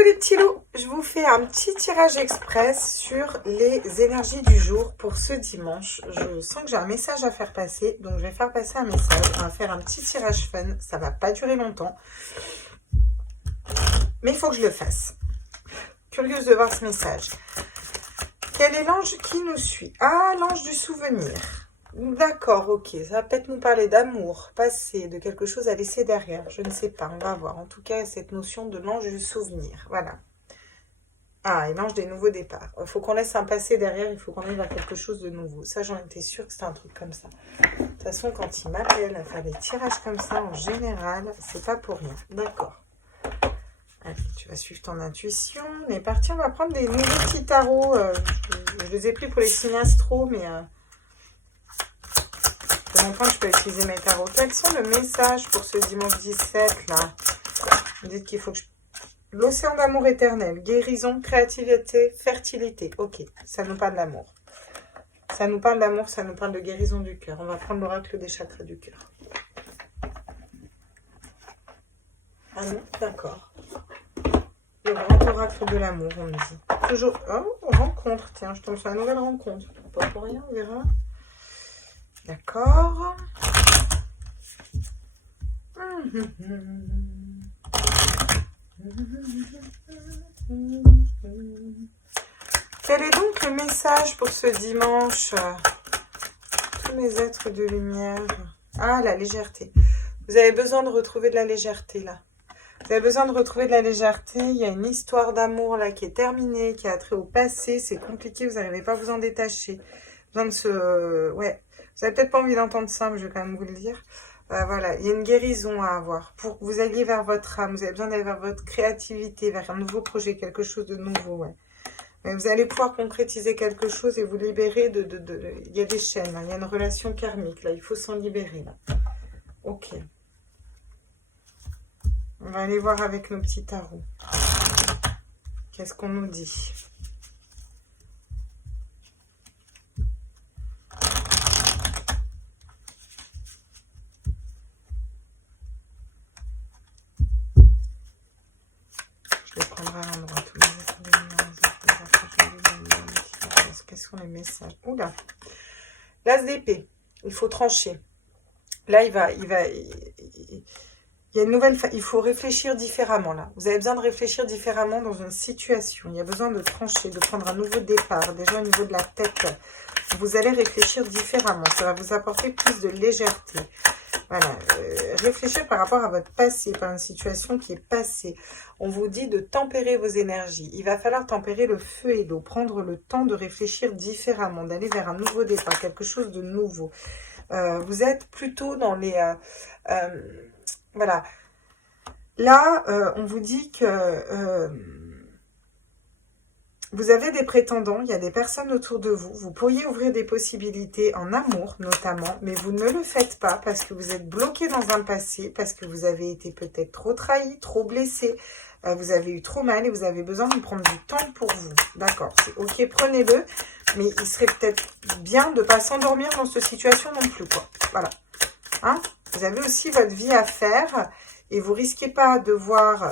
Coucou les petits loups, je vous fais un petit tirage express sur les énergies du jour pour ce dimanche. Je sens que j'ai un message à faire passer, donc je vais faire passer un message. On va faire un petit tirage fun, ça va pas durer longtemps, mais il faut que je le fasse. Curieuse de voir ce message. Quel est l'ange qui nous suit? Ah, l'ange du souvenir. D'accord, ok, ça va peut-être nous parler d'amour, passé, de quelque chose à laisser derrière, je ne sais pas, on va voir. En tout cas, cette notion de l'ange du souvenir, voilà. Ah, et l'ange des nouveaux départs. Il faut qu'on laisse un passé derrière, il faut qu'on aille vers quelque chose de nouveau. Ça, j'en étais sûre que c'était un truc comme ça. De toute façon, quand il m'appelle à faire des tirages comme ça, en général, c'est pas pour rien. D'accord. Allez, tu vas suivre ton intuition. On est parti, on va prendre des nouveaux petits tarots. Je les ai pris pour les signes astro, mais... pour longtemps que je peux utiliser mes tarots. Quels sont le message pour ce dimanche 17 là? Vous dites qu'il faut que je... L'océan d'amour éternel, guérison, créativité, fertilité. Ok, ça nous parle d'amour. Ça nous parle d'amour, ça nous parle de guérison du cœur. On va prendre l'oracle des chakras du cœur. Ah non, d'accord. Le grand oracle de l'amour, on me dit. Toujours... Oh, rencontre, tiens, je tombe sur la nouvelle rencontre. Pas pour rien, on verra. D'accord. Quel est donc le message pour ce dimanche? Tous mes êtres de lumière. Ah, la légèreté. Vous avez besoin de retrouver de la légèreté, là. Vous avez besoin de retrouver de la légèreté. Il y a une histoire d'amour, là, qui est terminée, qui a trait au passé. C'est compliqué, vous n'arrivez pas à vous en détacher. Besoin de se... Ouais. Vous n'avez peut-être pas envie d'entendre ça, mais je vais quand même vous le dire. Voilà, il y a une guérison à avoir. Pour que vous alliez vers votre âme, vous avez besoin d'aller vers votre créativité, vers un nouveau projet, quelque chose de nouveau, ouais. Mais vous allez pouvoir concrétiser quelque chose et vous libérer Il y a des chaînes, hein, il y a une relation karmique, là, il faut s'en libérer, là. Ok. On va aller voir avec nos petits tarots. Qu'est-ce qu'on nous dit ? Quels sont les messages? Oula, l'as d'épée, il faut trancher. Là, il y a une nouvelle... Il faut réfléchir différemment, là. Vous avez besoin de réfléchir différemment dans une situation. Il y a besoin de trancher, de prendre un nouveau départ. Déjà, au niveau de la tête, vous allez réfléchir différemment. Ça va vous apporter plus de légèreté. Voilà, réfléchir par rapport à votre passé, par une situation qui est passée. On vous dit de tempérer vos énergies. Il va falloir tempérer le feu et l'eau, prendre le temps de réfléchir différemment, d'aller vers un nouveau départ, quelque chose de nouveau. Vous êtes plutôt dans les... voilà. Là, on vous dit que... vous avez des prétendants, il y a des personnes autour de vous. Vous pourriez ouvrir des possibilités en amour, notamment, mais vous ne le faites pas parce que vous êtes bloqué dans un passé, parce que vous avez été peut-être trop trahi, trop blessé, vous avez eu trop mal et vous avez besoin de prendre du temps pour vous. D'accord, c'est ok, prenez-le, mais il serait peut-être bien de ne pas s'endormir dans cette situation non plus, quoi. Voilà. Hein? Vous avez aussi votre vie à faire et vous risquez pas de voir...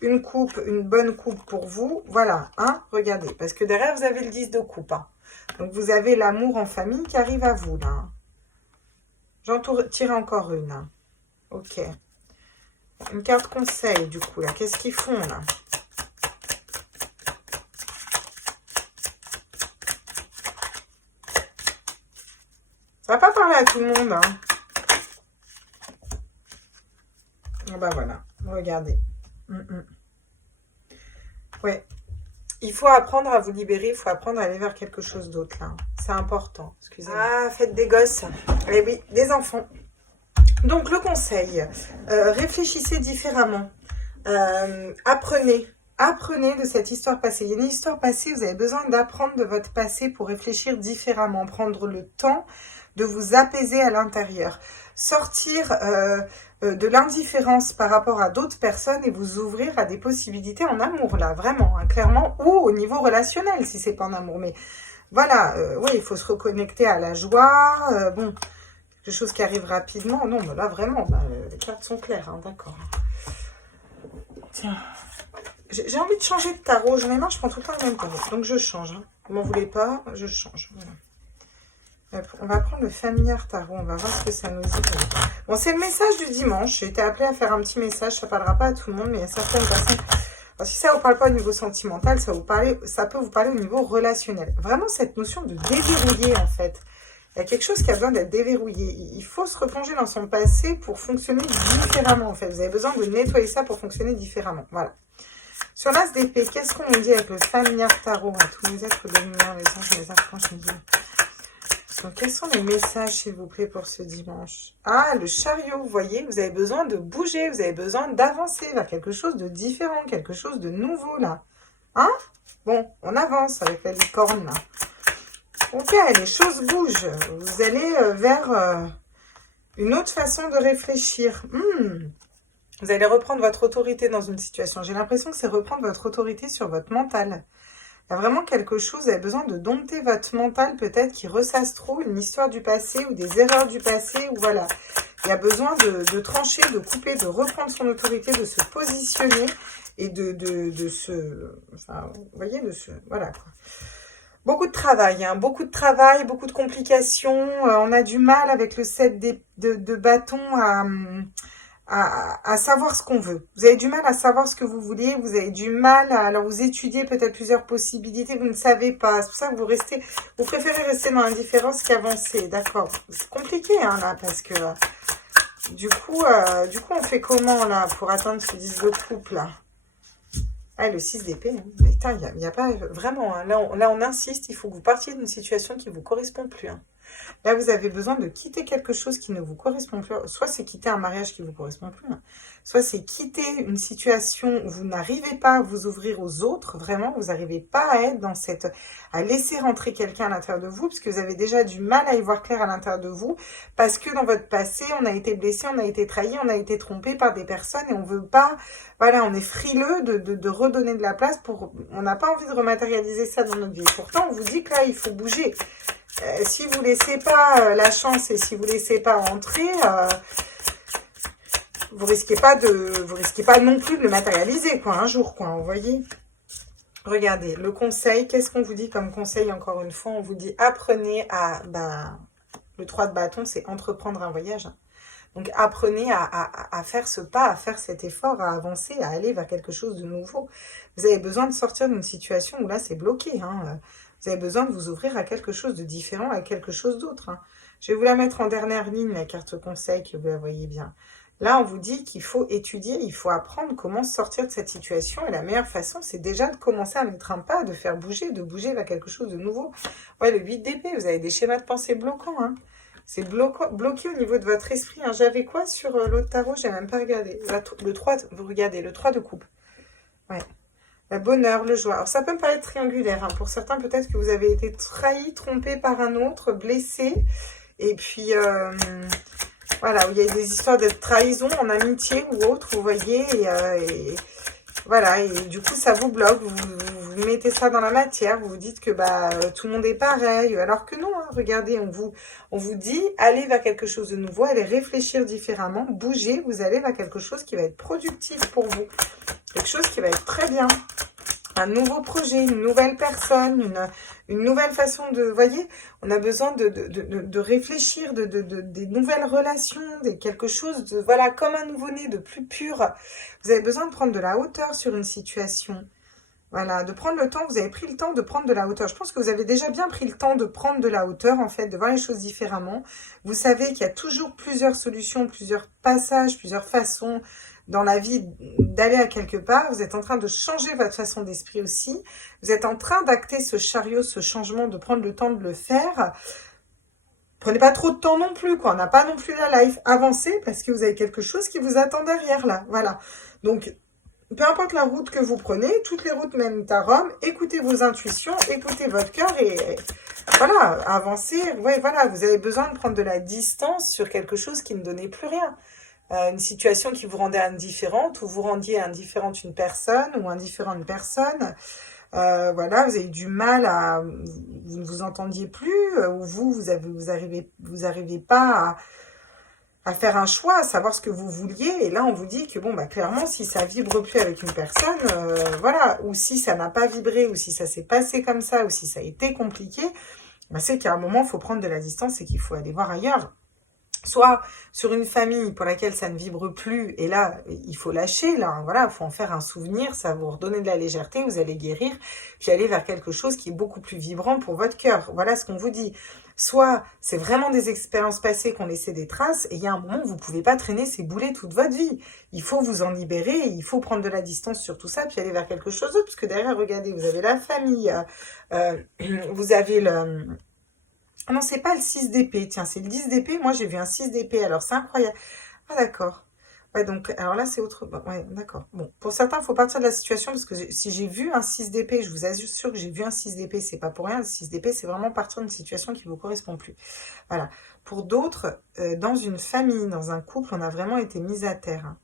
une coupe, une bonne coupe pour vous, voilà, hein, regardez, parce que derrière, vous avez le 10 de coupe, hein. Donc, vous avez l'amour en famille qui arrive à vous, là. Hein. J'en tire encore une, hein. Ok. Une carte conseil, du coup, là, qu'est-ce qu'ils font, là? Ça va pas parler à tout le monde, hein. Ah bah voilà, regardez. Ouais, il faut apprendre à vous libérer, il faut apprendre à aller vers quelque chose d'autre là. C'est important, excusez-moi. Ah, faites des gosses. Eh oui, des enfants. Donc le conseil, réfléchissez différemment. Apprenez de cette histoire passée. Il y a une histoire passée, vous avez besoin d'apprendre de votre passé pour réfléchir différemment, prendre le temps de vous apaiser à l'intérieur. Sortir de l'indifférence par rapport à d'autres personnes et vous ouvrir à des possibilités en amour, là, vraiment, hein, clairement, ou au niveau relationnel, si c'est pas en amour. Mais voilà, oui, il faut se reconnecter à la joie, bon, quelque chose qui arrive rapidement. Non, mais là, vraiment, bah, les cartes sont claires, hein, d'accord. Tiens, J'ai envie de changer de tarot. J'en ai marre, je prends tout le temps le même tarot. Donc je change. Hein. Vous m'en voulez pas, je change. Voilà. On va prendre le familiar tarot. On va voir ce que ça nous dit. Bon, c'est le message du dimanche. J'ai été appelée à faire un petit message. Ça ne parlera pas à tout le monde, mais il y a certaines personnes... Alors, si ça ne vous parle pas au niveau sentimental, ça peut vous parler au niveau relationnel. Vraiment, cette notion de déverrouiller, en fait. Il y a quelque chose qui a besoin d'être déverrouillé. Il faut se replonger dans son passé pour fonctionner différemment, en fait. Vous avez besoin de nettoyer ça pour fonctionner différemment. Voilà. Sur l'as d'épée, qu'est-ce qu'on nous dit avec le familiar tarot à tous les êtres de lumière, les anges, les archanges, les guides. Donc, quels sont les messages, s'il vous plaît, pour ce dimanche? Ah, le chariot, vous voyez, vous avez besoin de bouger, vous avez besoin d'avancer vers quelque chose de différent, quelque chose de nouveau, là. Hein? Bon, on avance avec la licorne, là. Ok, les choses bougent. Vous allez vers une autre façon de réfléchir. Vous allez reprendre votre autorité dans une situation. J'ai l'impression que c'est reprendre votre autorité sur votre mental. Il y a vraiment quelque chose, vous avez besoin de dompter votre mental peut-être qui ressasse trop une histoire du passé ou des erreurs du passé. Ou voilà, il y a besoin de trancher, de couper, de reprendre son autorité, de se positionner et de se... Enfin, vous voyez, voilà quoi. Beaucoup de travail, hein, beaucoup de complications. On a du mal avec le 7 de bâton à savoir ce qu'on veut. Vous avez du mal à savoir ce que vous voulez. Vous avez du mal à... Alors, vous étudiez peut-être plusieurs possibilités. Vous ne savez pas. C'est pour ça que vous préférez rester dans l'indifférence qu'avancer. D'accord. C'est compliqué, hein, là, parce que... du coup, on fait comment, là, pour atteindre ce 10 de coupe, là? Ah, le 6 d'épée, hein. Mais putain, il n'y a pas... Vraiment, hein, là, on insiste, il faut que vous partiez d'une situation qui ne vous correspond plus. Hein. Là, vous avez besoin de quitter quelque chose qui ne vous correspond plus. Soit c'est quitter un mariage qui ne vous correspond plus. Hein. Soit c'est quitter une situation où vous n'arrivez pas à vous ouvrir aux autres. Vraiment, vous n'arrivez pas à être dans cette... à laisser rentrer quelqu'un à l'intérieur de vous, parce que vous avez déjà du mal à y voir clair à l'intérieur de vous, parce que dans votre passé, on a été blessé, on a été trahi, on a été trompé par des personnes, et on veut pas... Voilà, on est frileux de redonner de la place pour... On n'a pas envie de rematérialiser ça dans notre vie. Pourtant, on vous dit que là, il faut bouger. Si vous ne laissez pas la chance et si vous ne laissez pas entrer, vous risquez pas non plus de le matérialiser, quoi, un jour, quoi, vous voyez. Regardez, le conseil, qu'est-ce qu'on vous dit comme conseil, encore une fois? On vous dit, apprenez à... le 3 de bâton, c'est entreprendre un voyage. Hein. Donc, apprenez à faire ce pas, à faire cet effort, à avancer, à aller vers quelque chose de nouveau. Vous avez besoin de sortir d'une situation où là, c'est bloqué. Hein. Vous avez besoin de vous ouvrir à quelque chose de différent, à quelque chose d'autre. Hein. Je vais vous la mettre en dernière ligne, la carte conseil, que vous la voyez bien. Là, on vous dit qu'il faut étudier, il faut apprendre comment sortir de cette situation. Et la meilleure façon, c'est déjà de commencer à mettre un pas, de faire bouger, de bouger vers quelque chose de nouveau. Ouais, le 8 d'épée, vous avez des schémas de pensée bloquants. Hein. C'est bloqué au niveau de votre esprit. Hein. J'avais quoi sur l'autre tarot? J'ai même pas regardé. Le 3, vous regardez, le 3 de coupe. Ouais. Le bonheur, le joie. Alors, ça peut me paraître triangulaire. Hein. Pour certains, peut-être que vous avez été trahi, trompé par un autre, blessé. Et puis, voilà, où il y a des histoires de trahison en amitié ou autre, vous voyez. Et voilà, et du coup, ça vous bloque. Vous mettez ça dans la matière. Vous vous dites que tout le monde est pareil. Alors que non, hein, regardez, on vous dit, allez vers quelque chose de nouveau, allez réfléchir différemment, bougez. Vous allez vers quelque chose qui va être productif pour vous. Quelque chose qui va être très bien. Un nouveau projet, une nouvelle personne, une nouvelle façon de... Vous voyez, on a besoin de réfléchir, des nouvelles relations, quelque chose de... Voilà, comme un nouveau-né, de plus pur. Vous avez besoin de prendre de la hauteur sur une situation. Voilà, de prendre le temps. Vous avez pris le temps de prendre de la hauteur. Je pense que vous avez déjà bien pris le temps de prendre de la hauteur, en fait, de voir les choses différemment. Vous savez qu'il y a toujours plusieurs solutions, plusieurs passages, plusieurs façons dans la vie d'aller à quelque part. Vous êtes en train de changer votre façon d'esprit aussi. Vous êtes en train d'acter ce chariot, ce changement, de prendre le temps de le faire. Prenez pas trop de temps non plus, quoi. On n'a pas non plus la life. Avancez parce que vous avez quelque chose qui vous attend derrière, là. Voilà. Donc, peu importe la route que vous prenez, toutes les routes mènent à Rome. Écoutez vos intuitions, écoutez votre cœur et voilà, avancez. Ouais, voilà, vous avez besoin de prendre de la distance sur quelque chose qui ne donnait plus rien. Une situation qui vous rendait indifférente, ou vous rendiez indifférente une personne, ou indifférent une personne. Voilà, vous avez du mal à... Vous ne vous entendiez plus, ou vous arrivez pas à faire un choix, à savoir ce que vous vouliez. Et là, on vous dit que, bon, bah, clairement, si ça vibre plus avec une personne, voilà, ou si ça n'a pas vibré, ou si ça s'est passé comme ça, ou si ça a été compliqué, bah, c'est qu'à un moment, il faut prendre de la distance et qu'il faut aller voir ailleurs. Soit sur une famille pour laquelle ça ne vibre plus, et là, il faut lâcher, là, voilà, il faut en faire un souvenir, ça va vous redonner de la légèreté, vous allez guérir, puis aller vers quelque chose qui est beaucoup plus vibrant pour votre cœur. Voilà ce qu'on vous dit. Soit c'est vraiment des expériences passées qui ont laissé des traces, et il y a un moment où vous ne pouvez pas traîner ces boulets toute votre vie. Il faut vous en libérer, il faut prendre de la distance sur tout ça, puis aller vers quelque chose d'autre, parce que derrière, regardez, vous avez la famille, vous avez le... Ah non, c'est pas le 6 d'épée, tiens, c'est le 10 d'épée. Moi, j'ai vu un 6 d'épée, alors c'est incroyable. Ah, d'accord. Ouais, donc, alors là, c'est autre... bon, ouais, d'accord. Bon, pour certains, il faut partir de la situation, parce que si j'ai vu un 6 d'épée, je vous assure que j'ai vu un 6 d'épée, c'est pas pour rien. Le 6 d'épée, c'est vraiment partir d'une situation qui ne vous correspond plus. Voilà. Pour d'autres, dans une famille, dans un couple, on a vraiment été mis à terre. Hein.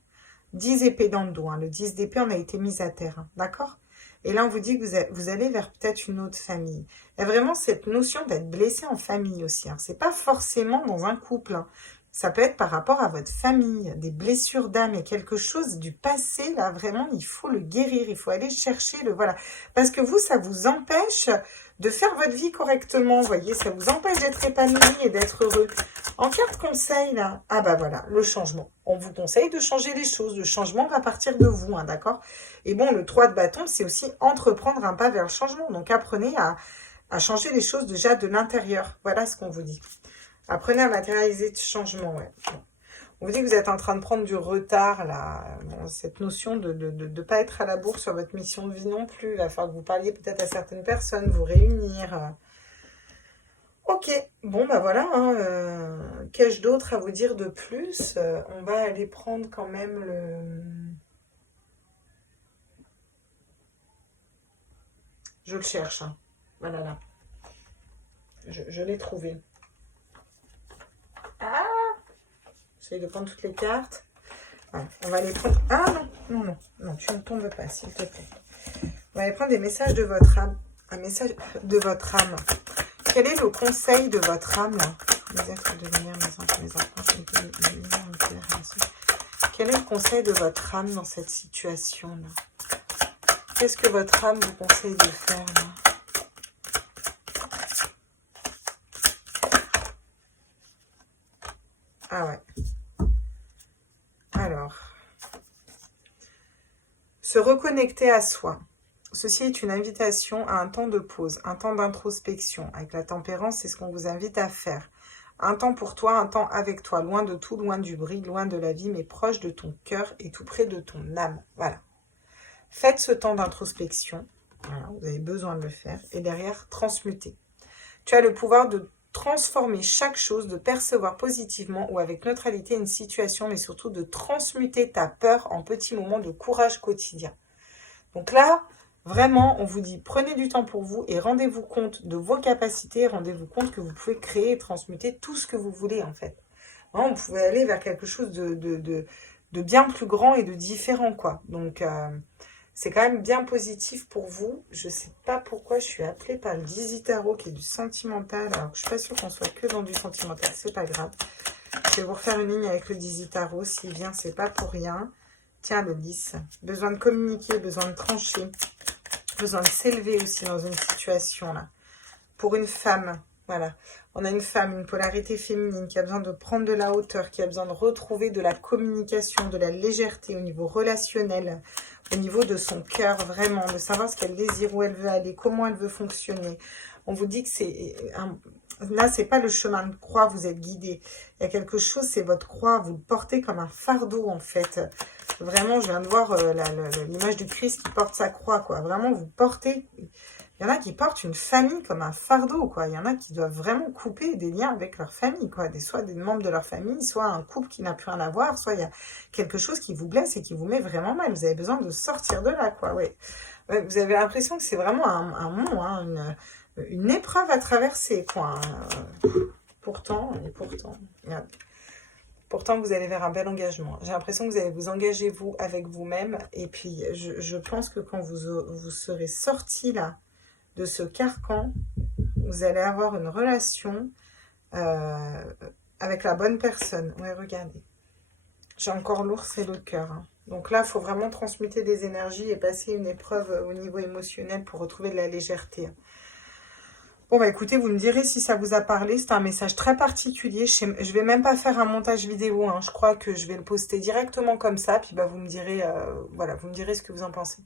10 épées dans le dos. Hein. Le 10 d'épée, on a été mis à terre. Hein. D'accord? Et là, on vous dit que vous allez vers peut-être une autre famille. Il y a vraiment cette notion d'être blessé en famille aussi. Hein. Ce n'est pas forcément dans un couple. Hein. Ça peut être par rapport à votre famille, des blessures d'âme et quelque chose du passé. Là, vraiment, il faut le guérir. Il faut aller chercher le... Voilà. Parce que vous, ça vous empêche de faire votre vie correctement. Vous voyez, ça vous empêche d'être épanoui et d'être heureux. En carte conseil, là, ah bah voilà, le changement. On vous conseille de changer les choses. Le changement va partir de vous, hein, d'accord? Et bon, le 3 de bâton, c'est aussi entreprendre un pas vers le changement. Donc, apprenez à changer les choses déjà de l'intérieur. Voilà ce qu'on vous dit. Apprenez à matérialiser ce changement, ouais. Bon. On vous dit que vous êtes en train de prendre du retard, là. Bon, cette notion de ne pas être à la bourre sur votre mission de vie non plus. Il va falloir que vous parliez peut-être à certaines personnes, vous réunir. Ok, bon, bah voilà. Hein, qu'ai-je d'autre à vous dire de plus? On va aller prendre quand même le... Je le cherche. Hein. Voilà, là. Je l'ai trouvé. Ah! J'essaie de prendre toutes les cartes. Voilà, on va les prendre... Ah non, non, non, non, tu ne tombes pas, s'il te plaît. On va aller prendre des messages de votre âme. Un message de votre âme. Quel est le conseil de votre âme là? Les êtres de lumière, mes enfants, quel est le conseil de votre âme dans cette situation-là? Qu'est-ce que votre âme vous conseille de faire là? Ah ouais. Alors, se reconnecter à soi. Ceci est une invitation à un temps de pause, un temps d'introspection. Avec la tempérance, c'est ce qu'on vous invite à faire. Un temps pour toi, un temps avec toi, loin de tout, loin du bruit, loin de la vie, mais proche de ton cœur et tout près de ton âme. Voilà. Faites ce temps d'introspection. Voilà, vous avez besoin de le faire. Et derrière, transmuter. Tu as le pouvoir de transformer chaque chose, de percevoir positivement ou avec neutralité une situation, mais surtout de transmuter ta peur en petits moments de courage quotidien. Donc là, vraiment, on vous dit, prenez du temps pour vous et rendez-vous compte de vos capacités, rendez-vous compte que vous pouvez créer et transmuter tout ce que vous voulez, en fait. Vraiment, vous pouvez aller vers quelque chose de bien plus grand et de différent, quoi. Donc, c'est quand même bien positif pour vous. Je ne sais pas pourquoi je suis appelée par le Dizitaro qui est du sentimental. Alors, je ne suis pas sûre qu'on soit que dans du sentimental, c'est pas grave. Je vais vous refaire une ligne avec le Dizitaro. S'il vient, c'est pas pour rien. Tiens, le 10. Besoin de communiquer, besoin de trancher. Besoin de s'élever aussi dans une situation, là. Pour une femme, voilà. On a une femme, une polarité féminine qui a besoin de prendre de la hauteur, qui a besoin de retrouver de la communication, de la légèreté au niveau relationnel, au niveau de son cœur, vraiment, de savoir ce qu'elle désire, où elle veut aller, comment elle veut fonctionner. On vous dit que c'est... Là, c'est pas le chemin de croix, vous êtes guidé. Il y a quelque chose, c'est votre croix, vous le portez comme un fardeau, en fait. Vraiment, je viens de voir l'image du Christ qui porte sa croix, quoi. Vraiment, vous portez... Il y en a qui portent une famille comme un fardeau, quoi. Il y en a qui doivent vraiment couper des liens avec leur famille, quoi. Soit des membres de leur famille, soit un couple qui n'a plus rien à voir, soit il y a quelque chose qui vous blesse et qui vous met vraiment mal. Vous avez besoin de sortir de là, quoi, ouais. Ouais, vous avez l'impression que c'est vraiment un mont, hein, une épreuve à traverser, quoi. Pourtant, regarde. Pourtant, vous allez vers un bel engagement. J'ai l'impression que vous allez vous engager, vous, avec vous-même. Et puis, je pense que quand vous serez sorti, là, de ce carcan, vous allez avoir une relation avec la bonne personne. Ouais, regardez. J'ai encore l'ours et le cœur. Hein. Donc là, il faut vraiment transmuter des énergies et passer une épreuve au niveau émotionnel pour retrouver de la légèreté. Bon, bah écoutez, vous me direz si ça vous a parlé. C'est un message très particulier. Je vais même pas faire un montage vidéo. Hein. Je crois que je vais le poster directement comme ça. Puis bah, vous me direz, voilà, vous me direz ce que vous en pensez.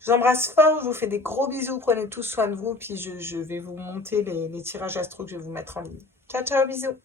Je vous embrasse fort. Je vous fais des gros bisous. Prenez tous soin de vous. Puis je vais vous monter les tirages astro que je vais vous mettre en ligne. Ciao, ciao, bisous.